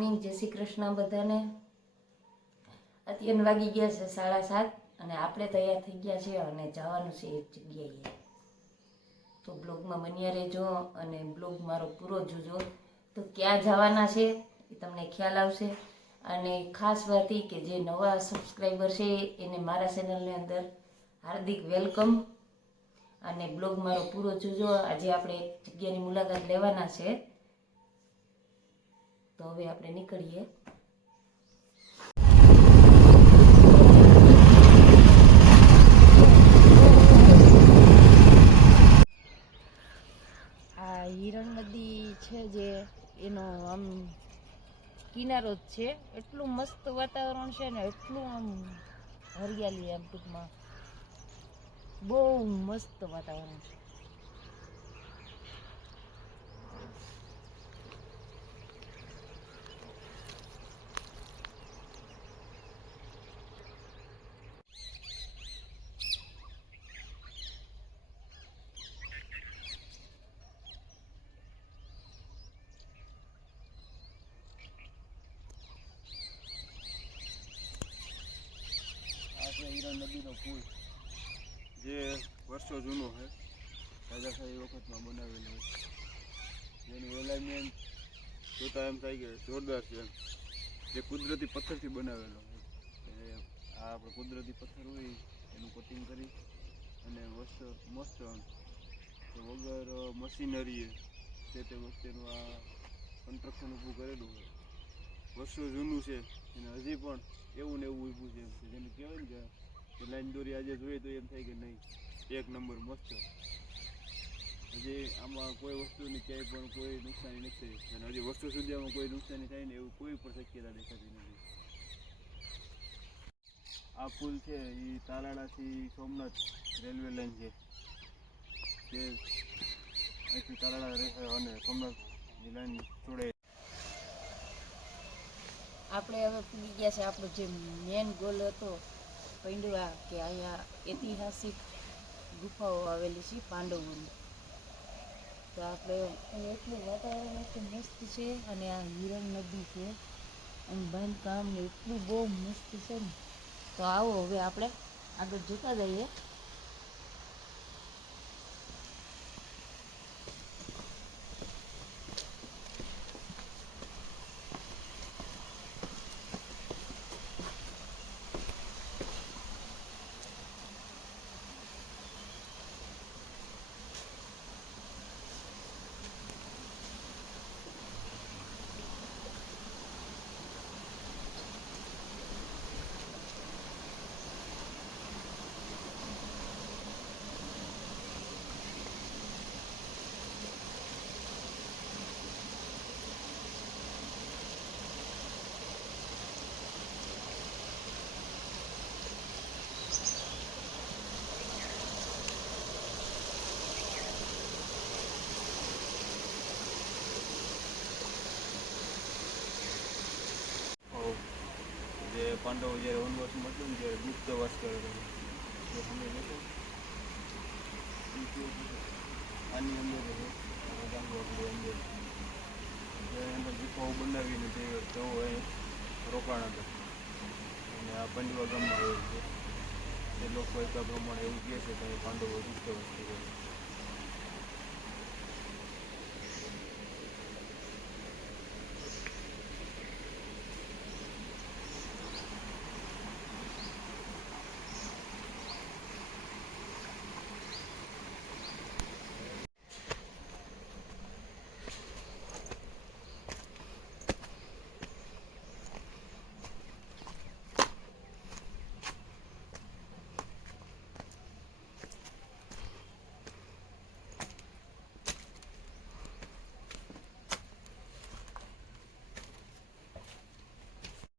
Morning જય શ્રી કૃષ્ણ બધાને. અત્યારે વાગી ગયા છે સાડા સાત અને આપણે તૈયાર થઈ ગયા છે અને જવાનું છે એક જગ્યાએ. તો બ્લોગમાં બન્યા રહેજો અને બ્લોગ મારો પૂરો જોજો. તો ક્યાં જવાના છે એ તમને ખ્યાલ આવશે. અને ખાસ વાત એ કે જે નવા સબસ્ક્રાઈબર છે એને મારા ચેનલની અંદર હાર્દિક વેલકમ અને બ્લોગ મારો પૂરો જોજો. આજે આપણે એક જગ્યાની મુલાકાત લેવાના છે. તો હવે આપણે નીકળીએ. આ હિરણ નદી છે જે એનો આમ કિનારો જ છે. એટલું મસ્ત વાતાવરણ છે ને એટલું આમ હરિયાળી આમ ટૂંકમાં. બહુ મસ્ત વાતાવરણ છે આ છે હિરણ નદીનો પુલ જે વર્ષો જૂનો છે. રાજા સાહેબ વખતમાં બનાવેલો છે. જેનું એલાઇનમેન્ટ જોતા એમ થાય કે જોરદાર છે જે કુદરતી પથ્થરથી બનાવેલો છે. એ આ આપણે કુદરતી પથ્થર હોય એનું કટિંગ કરી અને મસ્ત મસ્ત વગર મશીનરીએ તે તે વખતેનું આ કન્સ્ટ્રક્શન ઊભું કરેલું હોય. વર્ષો જૂનું છે અને હજી પણ એવું ને એવું ઊભું છે. જેને કહેવાય ને કે લાઈન દોરી આજે જોઈએ તો એમ થાય કે નહીં. એક નંબર મસ્ત. હજી આમાં કોઈ વસ્તુની ક્યાંય પણ કોઈ નુકસાની નથી. અને હજી વસ્તુ સુધી આમાં કોઈ નુકસાની થાય ને એવું કોઈ પણ શક્યતા દેખાતી નથી. આ પુલ છે એ તાલાળાથી સોમનાથ રેલવે લાઈન છે. તે અહીંથી તાલાળા અને સોમનાથની લાઈન જોડે આપણે હવે ગયા છે, આપણો જે મેન ગોલ હતો પૈંડવા કે અહીંયા ઐતિહાસિક ગુફાઓ આવેલી છે પાંડવોની. તો આપણે એટલું વાતાવરણ એટલું મસ્ત છે અને આ હિરણ નદી છે અને બાંધકામ એટલું બહુ મસ્ત છે ને. તો આવો હવે આપણે આગળ જતા જઈએ પાંડવો જ્યારે વનવાસ હતું ને ગુપ્ત વાસ કેવું છે, આની અંદર અંદર અંદર ગુફાઓ બનાવીને તે તેઓ અહીં રોકાણ હતા. અને આ પંડવા ગામમાં આવેલ છે. તે લોકો એકા પ્રમાણે એવું કહે છે કે પાંડવો ગુપ્તવાસ કર્યો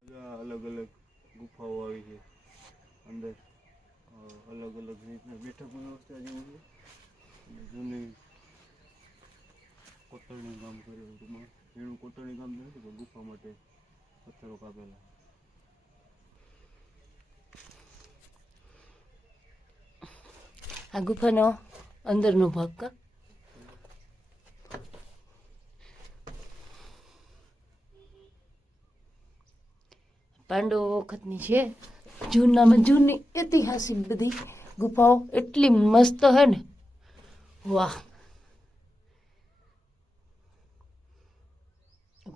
બધા અલગ અલગ ગુફાઓ આવી છે અંદર અલગ અલગ રીતના બેઠક વ્યવસ્થા જેવું છે અને જૂની કોતરણી કામ કરેલું ટૂંકમાં એનું કોતરણી કામ નથી, પણ ગુફા માટે પથ્થરો કાપેલા. આ ગુફાનો અંદરનો ભાગ કા? પાંડવો વખતની છે. જૂનામાં જૂની ઐતિહાસિક બધી ગુફાઓ એટલી મસ્ત હે ને. વાહ.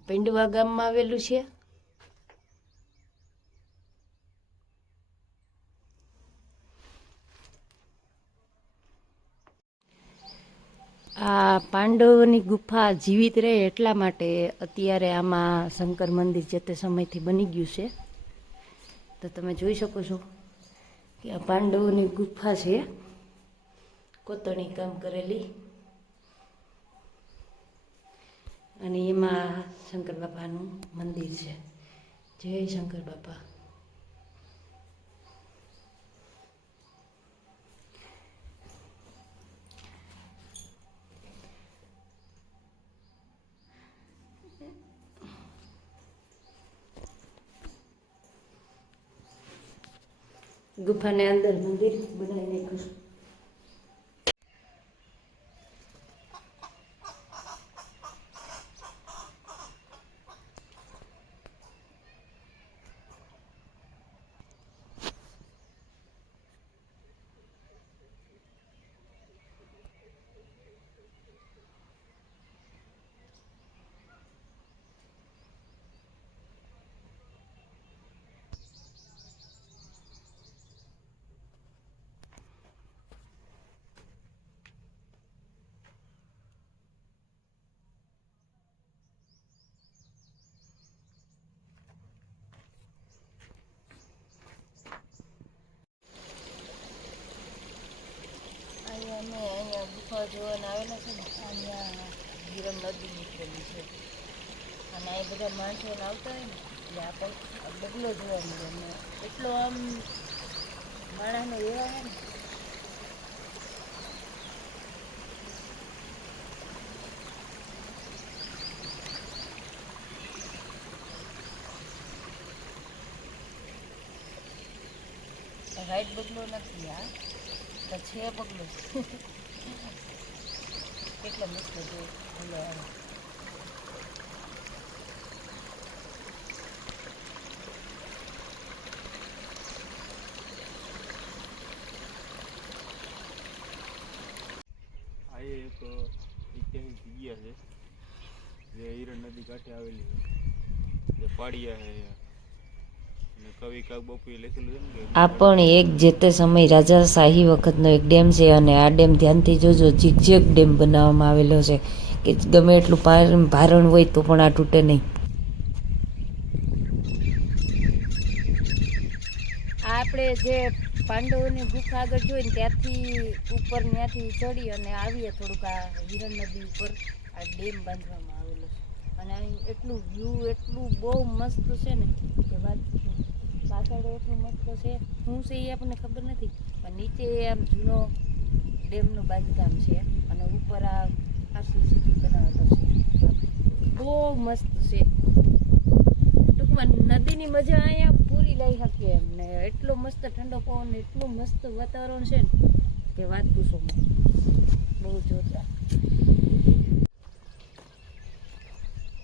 પિંડવા ગામમાં આવેલું છે. આ પાંડવોની ગુફા જીવિત રહે એટલા માટે અત્યારે આમાં શંકર મંદિર જે તે સમયથી બની ગયું છે. તો તમે જોઈ શકો છો કે આ પાંડવોની ગુફા છે. કોતરણી કામ કરેલી. અને એમાં શંકર બાપાનું મંદિર છે. જય શંકર બાપા. ગુફાને અંદર મંદિર બનાવી નાખ્યું છે અહીંયા અમે અહીંયા ગુફા જોવાને આવેલા છે ને અહીંયા ગીરમ નદી નીકળેલી છે. અને એ બધા માણસો આવતા હોય ને, એટલે આપણે ડગલો જોવા મળે. ને એટલો આમ માણસનો એવા હોય ને. રાઈટ બગલો નથી આ. છે પગલું. કેટલા મસ્ત એક ઐતિહાસિક જગ્યા છે. જે હિરણ નદી કાંઠે આવેલી છે. જે પાડિયા છે અને કવિ કાક બાપુએ લખેલું છે ને કે આ પણ એક જે તે સમય રાજાશાહી વખતનો એક ડેમ છે અને આ ડેમ ધ્યાનથી જોજો ઝીકઝેક ડેમ બનાવવામાં આવેલો છે. કે ગમે એટલું ભારણ હોય તો પણ આ તૂટે નહીં. આપણે જે પાંડવોની ગુફા આગળ જોઈને ત્યાંથી ઉપર ત્યાંથી ચડી અને આવીએ થોડુંક આ હિરણ નદી ઉપર, આ ડેમ બાંધવામાં આવેલો છે. અને એટલું વ્યૂ એટલું બહુ મસ્ત છે ને, કે વાત. પાછળ એટલું મસ્ત છે. શું છે એ આપણને ખબર નથી, પણ નીચે આમ જૂનો ડેમનું બાંધકામ છે અને ઉપર આ આરસીસી બનાવતો છે. બહુ મસ્ત છે. ટૂંકમાં નદીની મજા અહીંયા પૂરી લઈ શકીએ એમ ને, એટલો મસ્ત ઠંડો પવન, એટલું મસ્ત વાતાવરણ છે ને, કે વાત પૂછો. બહુ જોરદાર.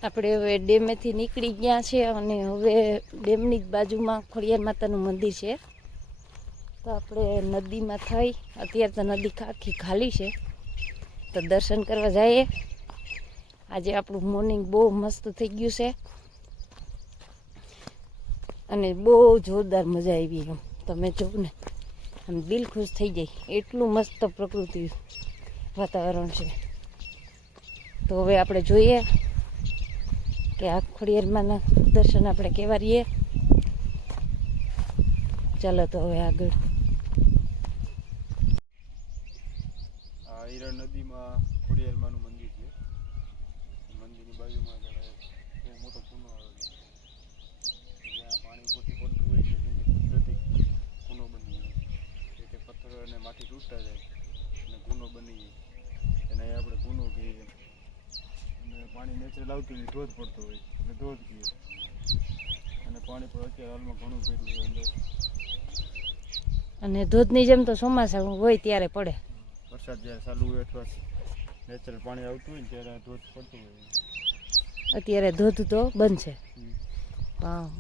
આપણે હવે ડેમેથી નીકળી ગયા છે અને હવે ડેમની જ બાજુમાં ખોડિયાર માતાનું મંદિર છે. તો આપણે નદીમાં થઈ, અત્યારે તો નદી આખી ખાલી છે. તો દર્શન કરવા જઈએ. આજે આપણું મોર્નિંગ બહુ મસ્ત થઈ ગયું છે. અને બહુ જોરદાર મજા આવી એમ. તમે જોવું ને, આમ દિલ ખુશ થઈ જાય. એટલું મસ્ત પ્રકૃતિ વાતાવરણ છે. તો હવે આપણે જોઈએ કે આ ખોડિયારમાંના દર્શન આપણે કેવા રહીએ ચાલો તો હવે આગળ. આ હિરણ નદીમાં ખોડિયારમાંનું મંદિર છે. મંદિરની બાજુમાં બહુ મોટો કૂનો આવેલો જ્યાં પાણી પોતે પડતું હોય છે. કુદરતી કૂનો બની જાય તે પથ્થરો અને માટી તૂટતા જાય અને ગુનો બની જાય એને આપણે ગુનો કહીએ પાણી નેચરલ આવતું હોય ધોધ પડતો હોય એટલે ધોધ પીએ. અને પાણી પણ અત્યારે હાલમાં ઘણું પડ્યું હોય અંદર. અને ધોધની જેમ તો ચોમાસા હોય ત્યારે પડે. વરસાદ જ્યારે ચાલુ હોય અથવા નેચરલ પાણી આવતું હોય ત્યારે ધોધ પડતું હોય. અત્યારે ધોધ તો બંધ છે.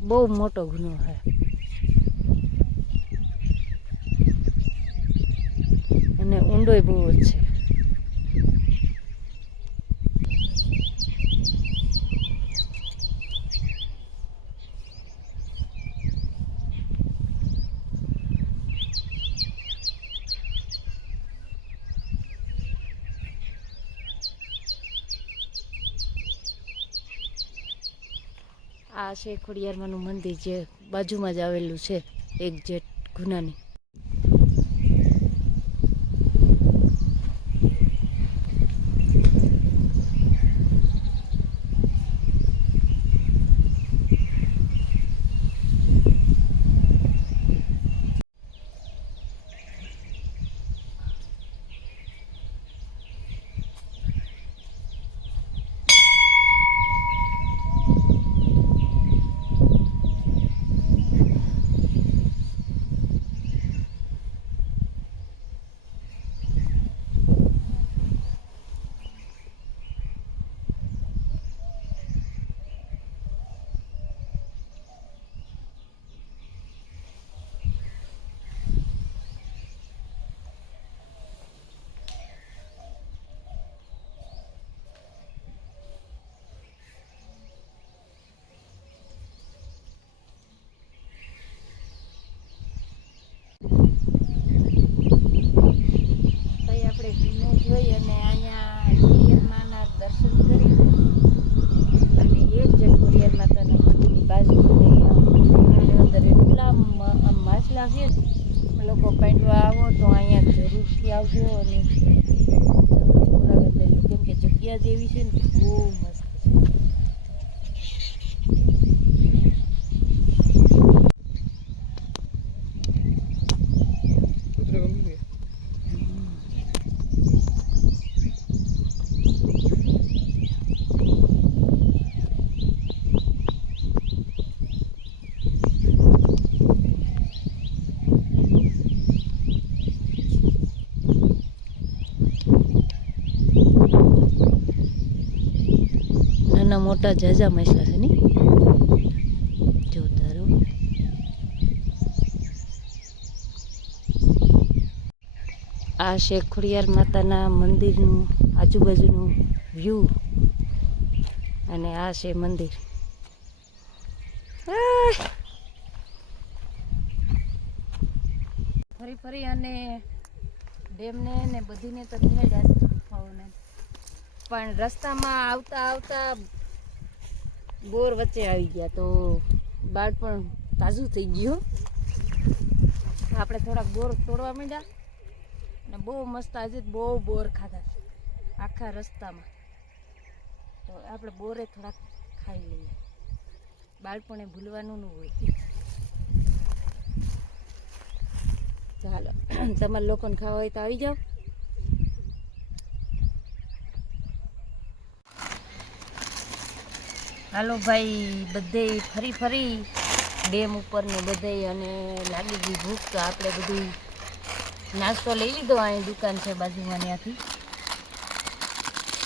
બહુ મોટો ગુનો છે. અને ઊંડોય બહુ જ છે. આ છે ખોડિયારમાંનું મંદિર જે બાજુમાં જ આવેલું છે એક જેટ ગુનાની તઈ આપણે ગુનો જોઈ અને અહીંયા ખોડિયારમાંના દર્શન કરી અને એ જ ખોડિયાર માતાના મંદિરની બાજુમાં અહીંયા અંદર એટલા મ- આમ માછલા છે તમે લોકો પાંડવા આવો તો અહીંયા જરૂરથી આવજો અને જરૂરથી મુલાકાત લેજો કેમ કે જગ્યા જેવી છે ને બહુ મસ્ત છે કૂતરો ગમી ગયો નાના મોટા જાજા માછલા છે નહીં આ છે ખોડિયાર માતાના મંદિરનું આજુબાજુનું વ્યૂ અને આ છે મંદિર! ફરી ફરી અને ડેમને ને બધીને તો નિહાળ્યા પણ રસ્તામાં આવતા આવતા બોર વચ્ચે આવી ગયા તો બાળપણ તાજું થઈ ગયું. આપણે થોડાક બોર તોડવા માંડ્યા અને બહુ મસ્ત આજે બહુ બોર ખાધા આખા રસ્તામાં. તો આપણે બોરે થોડાક ખાઈ લઈએ. બાળપણે ભૂલવાનું ન હોય. ચાલો, તમારે લોકોને ખાવા હોય તો આવી જાઓ. હાલો ભાઈ, બધે ફરી ફરી ડેમ ઉપર ને બધે અને લાગી ગઈ ભૂખ, તો આપણે બધું નાસ્તો લઈ લીધો. અહીં દુકાન છે બાજુમાં ત્યાંથી.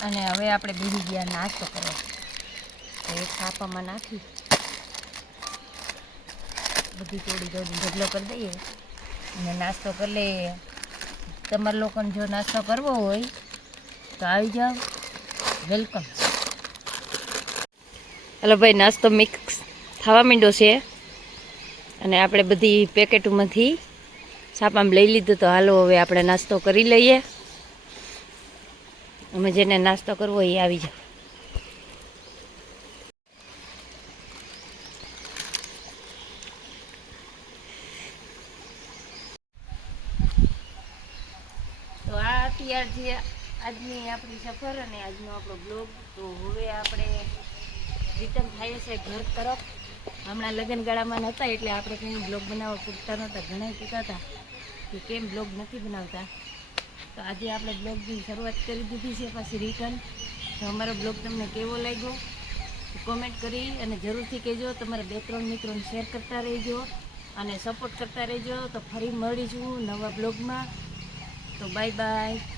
અને હવે આપણે બીજી ગયા નાસ્તો કરવા. તો એક છાપામાં નાખી. બધી તોડી તોડી ઢગલો કરી દઈએ. અને નાસ્તો કરી લઈએ તમારા લોકોને જો નાસ્તો કરવો હોય, તો આવી જાઓ. વેલકમ હલો ભાઈ, નાસ્તો મિક્સ થવા માંડ્યો છે. અને આપણે બધી પેકેટમાંથી સાપામ લઈ લીધું તો હાલો હવે આપણે નાસ્તો કરી લઈએ. અમે જેને નાસ્તો કરવો એ આવી જાઓ. તો આ અત્યાર જે આજની આપણી સફર અને આજનો આપણો બ્લોગ તો હવે આપણે રિટર્ન થાય છે ઘર તરફ. હમણાં લગ્નગાળામાં નહોતા, એટલે આપણે કંઈ બ્લોગ બનાવવા પૂરતા નહોતા, ઘણા કહેતા હતા કે કેમ બ્લોગ નથી બનાવતા. તો આજે આપણે બ્લોગની શરૂઆત કરી દીધી છે, પાછી રિટર્ન તો અમારો બ્લોગ તમને કેવો લાગ્યો? કોમેન્ટ કરી અને જરૂરથી કહેજો, તમારા બે ત્રણ મિત્રોને શેર કરતા રહેજો અને સપોર્ટ કરતા રહેજો. તો ફરી મળીશું નવા બ્લોગમાં. તો બાય બાય